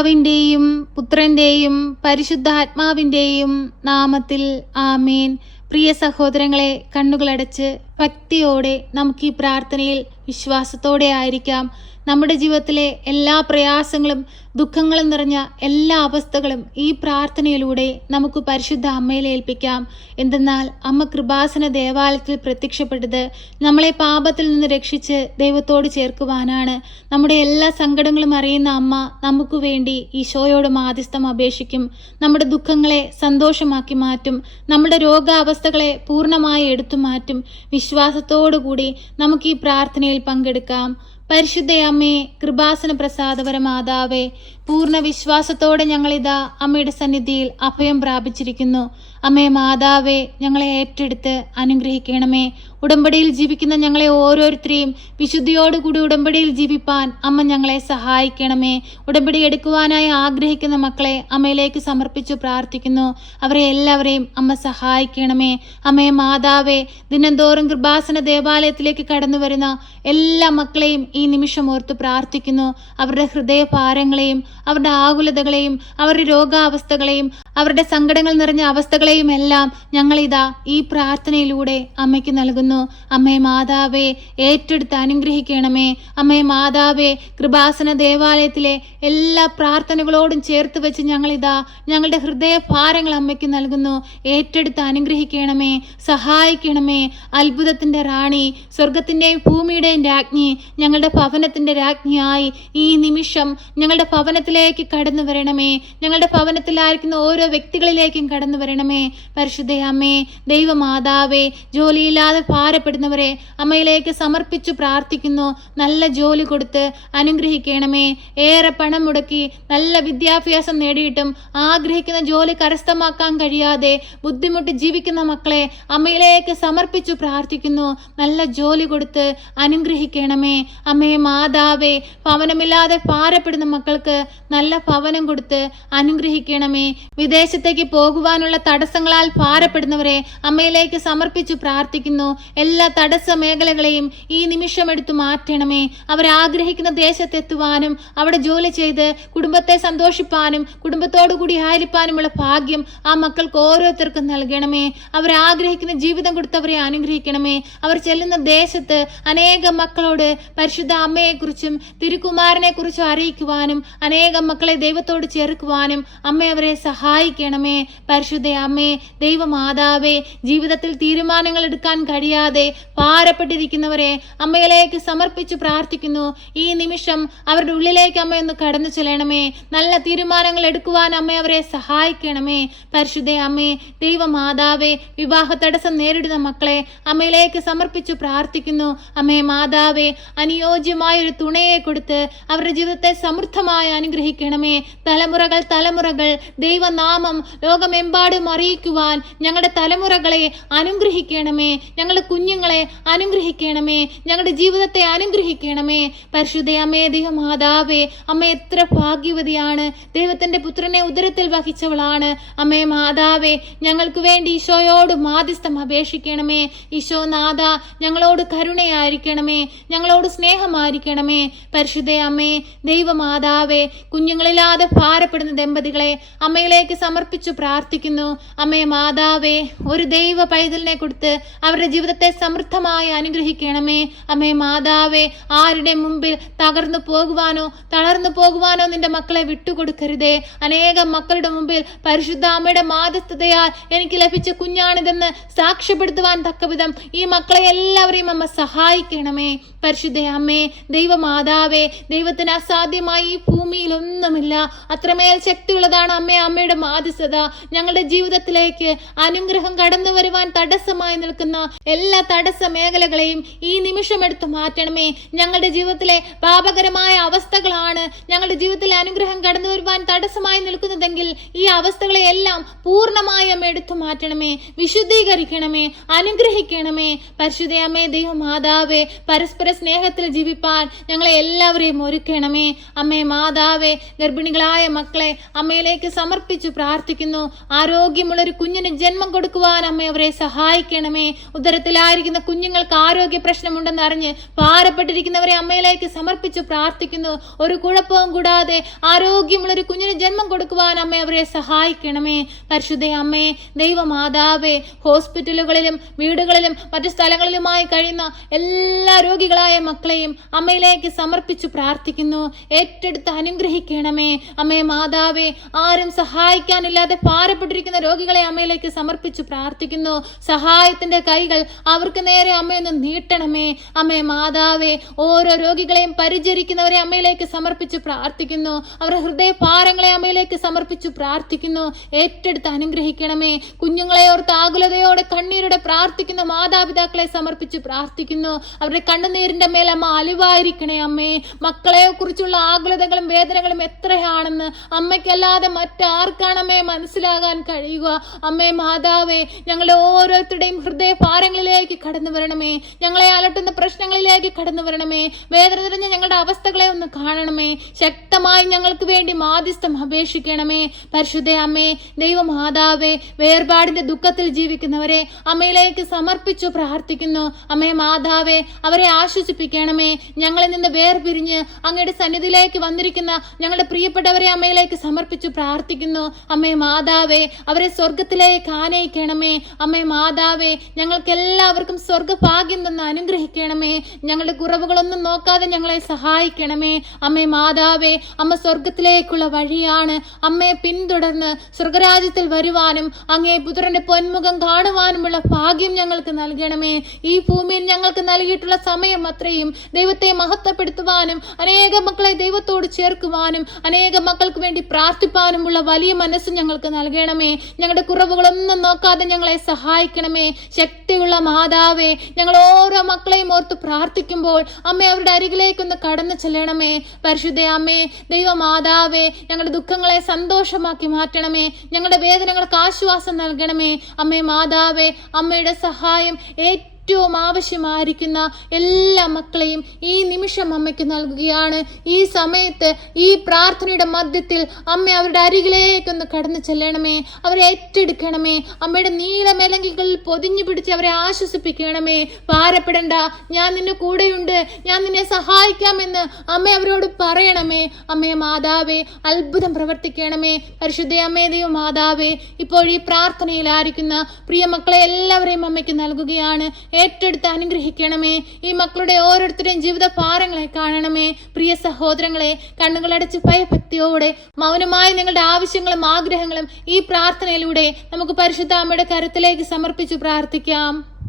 പിതാവിൻ്റെയും പുത്രൻ്റെയും പരിശുദ്ധാത്മാവിൻ്റെയും നാമത്തിൽ ആമേൻ. പ്രിയ സഹോദരങ്ങളെ, കണ്ണുകളടച്ച് ഭക്തിയോടെ നമുക്ക് ഈ പ്രാർത്ഥനയിൽ വിശ്വാസത്തോടെ ആയിരിക്കാം. നമ്മുടെ ജീവിതത്തിലെ എല്ലാ പ്രയാസങ്ങളും ദുഃഖങ്ങളും നിറഞ്ഞ എല്ലാ അവസ്ഥകളും ഈ പ്രാർത്ഥനയിലൂടെ നമുക്ക് പരിശുദ്ധ അമ്മയിൽ ഏൽപ്പിക്കാം. എന്തെന്നാൽ അമ്മ കൃപാസന ദേവാലയത്തിൽ പ്രത്യക്ഷപ്പെട്ടത് നമ്മളെ പാപത്തിൽ നിന്ന് രക്ഷിച്ച് ദൈവത്തോട് ചേർക്കുവാനാണ്. നമ്മുടെ എല്ലാ സങ്കടങ്ങളും അറിയുന്ന അമ്മ നമുക്ക് വേണ്ടി ഈശോയോട് മാധ്യസ്ഥം അപേക്ഷിക്കും. നമ്മുടെ ദുഃഖങ്ങളെ സന്തോഷമാക്കി മാറ്റും. നമ്മുടെ രോഗാവസ്ഥകളെ പൂർണ്ണമായി എടുത്തു മാറ്റും. വിശ്വാസത്തോടുകൂടി നമുക്ക് ഈ പ്രാർത്ഥനയിൽ പങ്കെടുക്കാം. പരിശുദ്ധ അമ്മേ, കൃപാസന പ്രസാദപര മാതാവേ, പൂർണ്ണ വിശ്വാസത്തോടെ ഞങ്ങളിതാ അമ്മയുടെ സന്നിധിയിൽ അഭയം പ്രാപിച്ചിരിക്കുന്നു. അമ്മേ മാതാവേ, ഞങ്ങളെ ഏറ്റെടുത്ത് അനുഗ്രഹിക്കണമേ. ഉടമ്പടിയിൽ ജീവിക്കുന്ന ഞങ്ങളെ ഓരോരുത്തരെയും വിശുദ്ധിയോടുകൂടി ഉടമ്പടിയിൽ ജീവിപ്പാൻ അമ്മ ഞങ്ങളെ സഹായിക്കണമേ. ഉടമ്പടി എടുക്കുവാനായി ആഗ്രഹിക്കുന്ന മക്കളെ അമ്മയിലേക്ക് സമർപ്പിച്ചു പ്രാർത്ഥിക്കുന്നു. അവരെ എല്ലാവരെയും അമ്മ സഹായിക്കണമേ. അമ്മേ മാതാവേ, ദിനംതോറും കൃപാസന ദേവാലയത്തിലേക്ക് കടന്നു വരുന്ന എല്ലാ മക്കളെയും ഈ നിമിഷം ഓർത്ത് പ്രാർത്ഥിക്കുന്നു. അവരുടെ ഹൃദയഭാരങ്ങളെയും അവരുടെ ആകുലതകളെയും അവരുടെ രോഗാവസ്ഥകളെയും അവരുടെ സങ്കടങ്ങൾ നിറഞ്ഞ അവസ്ഥകളെയും എല്ലാം ഞങ്ങളിതാ ഈ പ്രാർത്ഥനയിലൂടെ അമ്മയ്ക്ക് നൽകുന്നു. അമ്മേ മാതാവേ, ഏറ്റെടുത്ത് അനുഗ്രഹിക്കണമേ. അമ്മേ മാതാവേ, കൃപാസന ദേവാലയത്തിലെ എല്ലാ പ്രാർത്ഥനകളോടും ചേർത്ത് വെച്ച് ഞങ്ങളിതാ ഞങ്ങളുടെ ഹൃദയഭാരങ്ങൾ അമ്മയ്ക്ക് നൽകുന്നു. ഏറ്റെടുത്ത് അനുഗ്രഹിക്കണമേ, സഹായിക്കണമേ. അത്ഭുതത്തിന്റെ റാണി, സ്വർഗത്തിന്റെയും ഭൂമിയുടെയും രാജ്ഞി, ഞങ്ങളുടെ ഭവനത്തിന്റെ രാജ്ഞിയായി ഈ നിമിഷം ഞങ്ങളുടെ ഭവനത്തിലേക്ക് കടന്നു വരണമേ. ഞങ്ങളുടെ ഭവനത്തിലായിരിക്കുന്ന ഓരോ വ്യക്തികളിലേക്കും കടന്നു വരണമേ. പരിശുദ്ധ അമ്മേ, ദൈവമാതാവേ, ജോലിയില്ലാതെ ഭാരപ്പെടുന്നവരെ അമ്മയിലേക്ക് സമർപ്പിച്ചു പ്രാർത്ഥിക്കുന്നു. നല്ല ജോലി കൊടുത്ത് അനുഗ്രഹിക്കണമേ. ഏറെ പണം മുടക്കി നല്ല വിദ്യാഭ്യാസം നേടിയിട്ടും ആഗ്രഹിക്കുന്ന ജോലി കരസ്ഥമാക്കാൻ കഴിയാതെ ബുദ്ധിമുട്ടി ജീവിക്കുന്ന മക്കളെ അമ്മയിലേക്ക് സമർപ്പിച്ചു പ്രാർത്ഥിക്കുന്നു. നല്ല ജോലി കൊടുത്ത് അനുഗ്രഹിക്കണമേ. അമ്മേ മാതാവേ, ഭവനമില്ലാതെ ഭാരപ്പെടുന്ന മക്കൾക്ക് നല്ല ഭവനം കൊടുത്ത് അനുഗ്രഹിക്കണമേ. വിദേശത്തേക്ക് പോകുവാനുള്ള തടസ്സങ്ങളാൽ ഭാരപ്പെടുന്നവരെ അമ്മയിലേക്ക് സമർപ്പിച്ചു പ്രാർത്ഥിക്കുന്നു. എല്ലാ തടസ്സ മേഖലകളെയും ഈ നിമിഷം എടുത്തു മാറ്റണമേ. അവരാഗ്രഹിക്കുന്ന ദേശത്തെത്തുവാനും അവിടെ ജോലി ചെയ്ത് കുടുംബത്തെ സന്തോഷിപ്പാനും കുടുംബത്തോടു കൂടി ആയിരിക്കാനുമുള്ള ഭാഗ്യം ആ മക്കൾക്ക് ഓരോരുത്തർക്കും നൽകണമേ. അവരാഗ്രഹിക്കുന്ന ജീവിതം കൊടുത്തവരെ അനുഗ്രഹിക്കണമേ. അവർ ചെല്ലുന്ന ദേശത്ത് അനേകം മക്കളോട് പരിശുദ്ധ അമ്മയെക്കുറിച്ചും തിരുക്കുമാരനെ കുറിച്ചും അറിയിക്കുവാനും അനേകം മക്കളെ ദൈവത്തോട് ചേർക്കുവാനും അമ്മ അവരെ സഹായിക്കണമേ. പരിശുദ്ധ അമ്മേ, ദൈവമാതാവേ, ജീവിതത്തിൽ തീരുമാനങ്ങൾ എടുക്കാൻ കഴിയാതെ ഭാരപ്പെട്ടിരിക്കുന്നവരെ അമ്മയിലേക്ക് സമർപ്പിച്ചു പ്രാർത്ഥിക്കുന്നു. ഈ നിമിഷം അവരുടെ ഉള്ളിലേക്ക് അമ്മയൊന്ന് കടന്നു ചെല്ലണമേ. നല്ല തീരുമാനങ്ങൾ എടുക്കുവാൻ അമ്മ അവരെ സഹായിക്കണമേ. പരിശുദ്ധ അമ്മേ, ദൈവമാതാവേ, വിവാഹ തടസ്സം നേരിടുന്ന മക്കളെ അമ്മയിലേക്ക് സമർപ്പിച്ചു പ്രാർത്ഥിക്കുന്നു. അമ്മേ മാതാവേ, അനുയോജ്യമായ ഒരു തുണയെ കൊടുത്ത് അവരുടെ ജീവിതത്തെ സമൃദ്ധമായി അനുഗ്രഹിക്കണമേ. തലമുറകൾ ദൈവനാമം ലോകമെമ്പാടും അറിയിക്കുവാൻ ഞങ്ങളുടെ തലമുറകളെ അനുഗ്രഹിക്കണമേ. ഞങ്ങളുടെ കുഞ്ഞുങ്ങളെ അനുഗ്രഹിക്കണമേ. ഞങ്ങളുടെ ജീവിതത്തെ അനുഗ്രഹിക്കണമേ. പരിശുദ്ധ അമ്മേ, ദൈവമാതാവേ, അമ്മ എത്ര ഭാഗ്യവതിയാണ്. ദൈവത്തിന്റെ പുത്രനെ ഉദരത്തിൽ വഹിച്ചവളാണ്. അമ്മേ മാതാവേ, ഞങ്ങൾക്ക് വേണ്ടി ഈശോയോട് മാധ്യസ്ഥം അപേക്ഷിക്കണമേ. ഈശോനാഥ, ഞങ്ങളോട് കരുണയായിരിക്കണമേ. ഞങ്ങളോട് സ്നേഹമായിരിക്കണമേ. പരിശുദ്ധ അമ്മേ, ദൈവമാതാവേ, കുഞ്ഞുങ്ങളില്ലാതെ ഭാരപ്പെടുന്ന ദമ്പതികളെ അമ്മയിലേക്ക് സമർപ്പിച്ചു പ്രാർത്ഥിക്കുന്നു. അമ്മേ മാതാവേ, ഒരു ദൈവ പൈതലിനെ കൊടുത്ത് അവരുടെ ജീവിതത്തെ സമൃദ്ധമായി അനുഗ്രഹിക്കണമേ. അമ്മേ മാതാവേ, ആരുടെ മുമ്പിൽ തകർന്നു പോകുവാനോ തളർന്നു പോകുവാനോ നിന്റെ മക്കളെ വിട്ടുകൊടുക്കരുതേ. അനേകം മക്കളുടെ മുമ്പിൽ പരിശുദ്ധ അമ്മയുടെ മാധ്യസ്ഥതയാൽ എനിക്ക് ലഭിച്ച കുഞ്ഞാണിതെന്ന് സാക്ഷ്യപ്പെടുത്തുവാൻ തക്കവിധം ഈ മക്കളെ എല്ലാവരെയും അമ്മ സഹായിക്കണമേ. പരിശുദ്ധ അമ്മേ, ദൈവമാതാവേ, ദൈവത്തിന് അസാധ്യമായി ഈ ഭൂമിയിൽ ഒന്നുമില്ല. അത്രമേൽ ശക്തിയുള്ളതാണ് അമ്മയുടെ മാധ്യസ്ഥത. ഞങ്ങളുടെ ജീവിതത്തിലേക്ക് അനുഗ്രഹം കടന്നു വരുവാൻ തടസ്സമായി നിൽക്കുന്ന എല്ലാ തടസ്സ മേഖലകളെയും ഈ നിമിഷം എടുത്തു മാറ്റണമേ. ഞങ്ങളുടെ ജീവിതത്തിലെ പാപകരമായ അവസ്ഥകളാണ് ഞങ്ങളുടെ ജീവിതത്തിലെ അനുഗ്രഹം കടന്നു വരുവാൻ തടസ്സമായി നിൽക്കുന്നതെങ്കിൽ ഈ അവസ്ഥകളെ എല്ലാം പൂർണ്ണമായി അമ്മ എടുത്തു മാറ്റണമേ. വിശുദ്ധീകരിക്കണമേ, അനുഗ്രഹിക്കണമേ. പരിശുദ്ധ അമ്മേ, ദൈവമാതാവേ, പരസ്പര സ്നേഹത്തിൽ ജീവിപ്പാൻ ഞങ്ങളെ എല്ലാവരെയും ഒരുക്കണമേ. അമ്മേ മാതാവേ, ഗർഭിണികളായ മക്കളെ അമ്മയിലേക്ക് സമർപ്പിച്ചു പ്രാർത്ഥിക്കുന്നു. ആരോഗ്യമുള്ളൊരു കുഞ്ഞിന് ജന്മം കൊടുക്കുവാൻ അമ്മ അവരെ സഹായിക്കണമേ. ഉദരത്തിലായിരിക്കുന്ന കുഞ്ഞുങ്ങൾക്ക് ആരോഗ്യ പ്രശ്നമുണ്ടെന്ന് അറിഞ്ഞ് ഭാരപ്പെട്ടിരിക്കുന്നവരെ അമ്മയിലേക്ക് സമർപ്പിച്ചു പ്രാർത്ഥിക്കുന്നു. ഒരു കുഴപ്പവും കൂടാതെ ആരോഗ്യമുള്ളൊരു കുഞ്ഞിന് ജന്മം കൊടുക്കുവാൻ അമ്മ അവരെ സഹായിക്കണമേ. പരിശുദ്ധ അമ്മേ, ദൈവമാതാവേ, ഹോസ്പിറ്റലുകളിലും വീടുകളിലും മറ്റു സ്ഥലങ്ങളിലുമായി കഴിയുന്ന എല്ലാ രോഗികളായ മക്കളെയും അമ്മയിലേക്ക് സമർപ്പിച്ചു പ്രാർത്ഥിക്കുന്നു. ഏറ്റെടുത്ത് അനുഗ്രഹിക്കണമേ. അമ്മേ മാതാവേ, ആരും സഹായിക്കാനില്ലാതെ ഭാരപ്പെട്ടിരിക്കുന്ന രോഗികളെ അമ്മയിലേക്ക് സമർപ്പിച്ചു പ്രാർത്ഥിക്കുന്നു. സഹായത്തിന്റെ കൈകൾ അവർക്ക് നേരെ അമ്മയൊന്ന് നീട്ടണമേ. അമ്മേ മാതാവേ, ഓരോ രോഗികളെയും പരിചരിക്കുന്നവരെ അമ്മയിലേക്ക് സമർപ്പിച്ചു പ്രാർത്ഥിക്കുന്നു. അവരുടെ ഹൃദയഭാരങ്ങളെ അമ്മയിലേക്ക് സമർപ്പിച്ചു പ്രാർത്ഥിക്കുന്നു. ഏറ്റെടുത്ത് അനുഗ്രഹിക്കണമേ. കുഞ്ഞുങ്ങളെ ഓർത്ത് ആകുലതയോടെ കണ്ണീരോടെ പ്രാർത്ഥിക്കുന്ന മാതാപിതാക്കളെ സമർപ്പിച്ചു പ്രാർത്ഥിക്കുന്നു. അവരുടെ കണ്ണുനീരിന്റെ മേൽ അമ്മ അലിവായിരിക്കണേ അമ്മേ. മക്കളെ കുറിച്ചുള്ള ആകുലതകളും വേദനകളും എത്രയാണെന്ന് അമ്മയ്ക്കല്ലാതെ മറ്റാർക്കാണമ്മേ മനസ്സിലാകാൻ കഴിയുക. അമ്മേ മാതാവേ, ഞങ്ങളെ ഓരോരുത്തരുടെയും ഹൃദയഭാരങ്ങളിലേക്ക് കടന്നു വരണമേ. ഞങ്ങളെ അലട്ടുന്ന പ്രശ്നങ്ങളിലേക്ക് കടന്നു വരണമേ. വേദന നിറഞ്ഞ ഞങ്ങളുടെ അവസ്ഥകളെ ഒന്ന് കാണണമേ. ശക്തമായി ഞങ്ങൾക്ക് വേണ്ടി മാധ്യസ്ഥം അപേക്ഷിക്കണമേ. പരിശുദ്ധ അമ്മേ, ദൈവമാതാവേ, വേർപാടിന്റെ ദുഃഖത്തിൽ ജീവിക്കുന്നവരെ അമ്മയിലേക്ക് സമർപ്പിച്ചു പ്രാർത്ഥിക്കുന്നു. അമ്മേ മാതാവേ, അവരെ ആശ്വസിപ്പിക്കണമേ. ഞങ്ങളിൽ നിന്ന് വേർപിരിഞ്ഞ് അങ്ങയുടെ സന്നിധിയിലേക്ക് വന്നിരിക്കുന്ന ഞങ്ങളുടെ പ്രിയപ്പെട്ടവരെ അമ്മയിലേക്ക് സമർപ്പിച്ചു പ്രാർത്ഥിക്കുന്നു. അമ്മേ മാതാവേ, അവരെ സ്വർഗത്തിലേക്ക് ആനയിക്കണമേ. അമ്മേ മാതാവേ, ഞങ്ങൾക്ക് എല്ലാവർക്കും സ്വർഗഭാഗ്യം തന്ന് അനുഗ്രഹിക്കണമേ. ഞങ്ങളുടെ കുറവുകളൊന്നും നോക്കാതെ ഞങ്ങളെ സഹായിക്കണമേ. അമ്മേ മാതാവേ, അമ്മ സ്വർഗത്തിലേക്കുള്ള വഴിയാണ്. അമ്മയെ പിന്തുടർന്ന് സ്വർഗരാജ്യത്തിൽ വരുവാനും അങ്ങേ പുത്രന്റെ പൊന്മുഖം കാണുവാനുമുള്ള ഭാഗ്യം ഞങ്ങൾക്ക് നൽകണമേ. ഈ ഭൂമിയിൽ ഞങ്ങൾക്ക് നൽകിയിട്ടുള്ള സമയം അത്രയും ദൈവത്തെ മഹത്വപ്പെടുത്തുവാനും അനേക മക്കളെ ദൈവത്തോട് ചേർക്കുവാനും അനേക മക്കൾക്ക് വേണ്ടി പ്രാർത്ഥിപ്പാനുമുള്ള വലിയ മനസ്സ് ഞങ്ങൾക്ക് നൽകണമേ. ഞങ്ങളുടെ കുറവുകളൊന്നും നോക്കാതെ ഞങ്ങളെ സഹായിക്കണമേ. ശക്തിയുള്ള മാതാവേ, ഞങ്ങൾ ഓരോ മക്കളെയും ഓർത്ത് പ്രാർത്ഥിക്കുമ്പോൾ അമ്മ അവരുടെ അരികിലേക്കൊന്ന് കടന്നു ചെല്ലണമേ. പരിശുദ്ധ അമ്മേ, ദൈവമാതാവേ, ഞങ്ങളുടെ ദുഃഖങ്ങളെ സന്തോഷമാക്കി മാറ്റണമേ. ഞങ്ങളുടെ വേദനകൾക്ക് ആശ്വാസം നൽകണമേ. അമ്മേ മാതാവേ, അമ്മയുടെ സഹായം ഏറ്റവും ആവശ്യമായിരിക്കുന്ന എല്ലാ മക്കളെയും ഈ നിമിഷം അമ്മയ്ക്ക് നൽകുകയാണ്. ഈ സമയത്ത് ഈ പ്രാർത്ഥനയുടെ മധ്യത്തിൽ അമ്മ അവരുടെ അരികിലേക്കൊന്ന് കടന്നു ചെല്ലണമേ. അവരെ ഏറ്റെടുക്കണമേ. അമ്മയുടെ നീലമേലങ്കികളിൽ പൊതിഞ്ഞു പിടിച്ച് അവരെ ആശ്വസിപ്പിക്കണമേ. ഭാരപ്പെടണ്ട, ഞാൻ നിന്റെ കൂടെയുണ്ട്, ഞാൻ നിന്നെ സഹായിക്കാമെന്ന് അമ്മ അവരോട് പറയണമേ. അമ്മേ മാതാവേ, അത്ഭുതം പ്രവർത്തിക്കണമേ. പരിശുദ്ധ അമ്മേ, ദൈവ മാതാവേ, ഇപ്പോൾ ഈ പ്രാർത്ഥനയിലായിരിക്കുന്ന പ്രിയ മക്കളെ എല്ലാവരെയും അമ്മയ്ക്ക് നൽകുകയാണ്. ഏറ്റെടുത്ത് അനുഗ്രഹിക്കണമേ. ഈ മക്കളുടെ ഓരോരുത്തരുടെയും ജീവിത ഭാരങ്ങളെ കാണണമേ. പ്രിയ സഹോദരങ്ങളെ, കണ്ണുകളടച്ച് ഭയഭക്തിയോടെ മൗനമായി നിങ്ങളുടെ ആവശ്യങ്ങളും ആഗ്രഹങ്ങളും ഈ പ്രാർത്ഥനയിലൂടെ നമുക്ക് പരിശുദ്ധ അമ്മയുടെ കരത്തിലേക്ക് സമർപ്പിച്ചു പ്രാർത്ഥിക്കാം.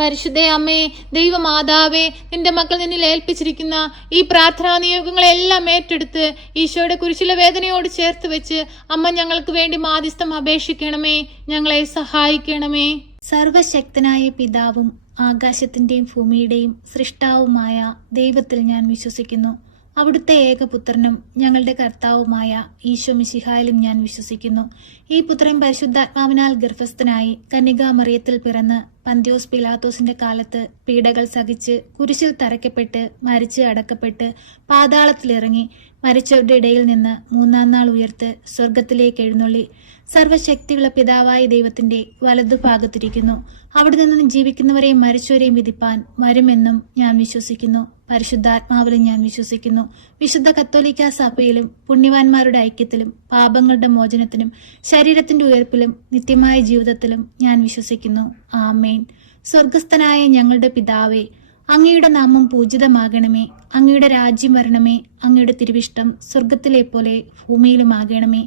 പരിശുദ്ധ അമ്മേ, ദൈവമാതാവേ, നിന്റെ മക്കൾ നിന്നിൽ ഏൽപ്പിച്ചിരിക്കുന്ന ഈ പ്രാർത്ഥനാ നിയോഗങ്ങളെല്ലാം ഏറ്റെടുത്ത് ഈശോയുടെ കുരിശിലെ വേദനയോട് ചേർത്ത് വെച്ച് അമ്മ ഞങ്ങൾക്ക് വേണ്ടി മാധ്യസ്ഥം അപേക്ഷിക്കണമേ. ഞങ്ങളെ സഹായിക്കണമേ. സർവശക്തനായ പിതാവും ആകാശത്തിന്റെയും ഭൂമിയുടെയും സൃഷ്ടാവുമായ ദൈവത്തിൽ ഞാൻ വിശ്വസിക്കുന്നു. അവിടുത്തെ ഏകപുത്രനും ഞങ്ങളുടെ കർത്താവുമായ ഈശോ മിശിഹായിലും ഞാൻ വിശ്വസിക്കുന്നു. ഈ പുത്രൻ പരിശുദ്ധാത്മാവിനാൽ ഗർഭസ്ഥനായി കന്യകാമറിയത്തിൽ പിറന്ന് പന്തിയോസ് പിലാത്തോസിന്റെ കാലത്ത് പീഡകൾ സഹിച്ച് കുരിശിൽ തറയ്ക്കപ്പെട്ട് മരിച്ച് അടക്കപ്പെട്ട് പാതാളത്തിലിറങ്ങി മരിച്ചവരുടെ ഇടയിൽ നിന്ന് മൂന്നാം നാൾ ഉയർത്ത് സ്വർഗത്തിലേക്ക് എഴുന്നള്ളി സർവശക്തിയുള്ള പിതാവായ ദൈവത്തിന്റെ വലതുഭാഗത്തിരിക്കുന്നു. അവിടെ നിന്ന് ജീവിക്കുന്നവരെയും മരിച്ചവരെയും വിധിപ്പാൻ വരുമെന്നും ഞാൻ വിശ്വസിക്കുന്നു. പരിശുദ്ധാത്മാവിലും ഞാൻ വിശ്വസിക്കുന്നു. വിശുദ്ധ കത്തോലിക്ക സഭയിലും പുണ്യവാന്മാരുടെ ഐക്യത്തിലും പാപങ്ങളുടെ മോചനത്തിനും ശരീരത്തിന്റെ ഉയർപ്പിലും നിത്യമായ ജീവിതത്തിലും ഞാൻ വിശ്വസിക്കുന്നു. ആമേൻ. സ്വർഗസ്ഥനായ ഞങ്ങളുടെ പിതാവേ, അങ്ങയുടെ നാമം പൂജിതമാകണമേ. അങ്ങയുടെ രാജ്യം വരണമേ. അങ്ങയുടെ തിരുവിഷ്ടം സ്വർഗത്തിലെ പോലെ ഭൂമിയിലുമാകണമേ.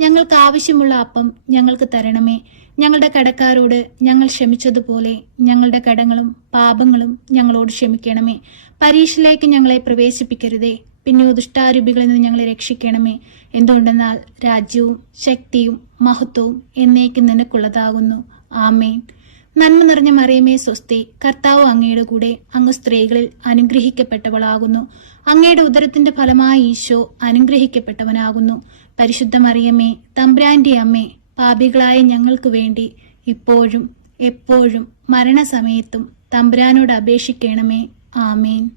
ഞങ്ങൾക്ക് ആവശ്യമുള്ള അപ്പം ഞങ്ങൾക്ക് തരണമേ. ഞങ്ങളുടെ കടക്കാരോട് ഞങ്ങൾ ക്ഷമിച്ചതുപോലെ ഞങ്ങളുടെ കടങ്ങളും പാപങ്ങളും ഞങ്ങളോട് ക്ഷമിക്കണമേ. പരീക്ഷയിലേക്ക് ഞങ്ങളെ പ്രവേശിപ്പിക്കരുതേ, പിന്നെ ദുഷ്ടാരൂപികളിൽ നിന്ന് ഞങ്ങളെ രക്ഷിക്കണമേ. എന്തുകൊണ്ടെന്നാൽ രാജ്യവും ശക്തിയും മഹത്വവും എന്നേക്കും നിനക്കുള്ളതാകുന്നു. ആമേൻ. നന്മ നിറഞ്ഞ മറിയമേ സ്വസ്തി, കർത്താവ് അങ്ങയുടെ കൂടെ, അങ്ങ് സ്ത്രീകളിൽ അനുഗ്രഹിക്കപ്പെട്ടവളാകുന്നു. അങ്ങയുടെ ഉദരത്തിന്റെ ഫലമായി ഈശോ അനുഗ്രഹിക്കപ്പെട്ടവനാകുന്നു. പരിശുദ്ധ മറിയമ്മേ, തമ്പുരാന്റെ അമ്മേ, പാപികളായ ഞങ്ങൾക്ക് വേണ്ടി ഇപ്പോഴും എപ്പോഴും മരണസമയത്തും തമ്പുരാനോട് അപേക്ഷിക്കണമേ. ആമേൻ.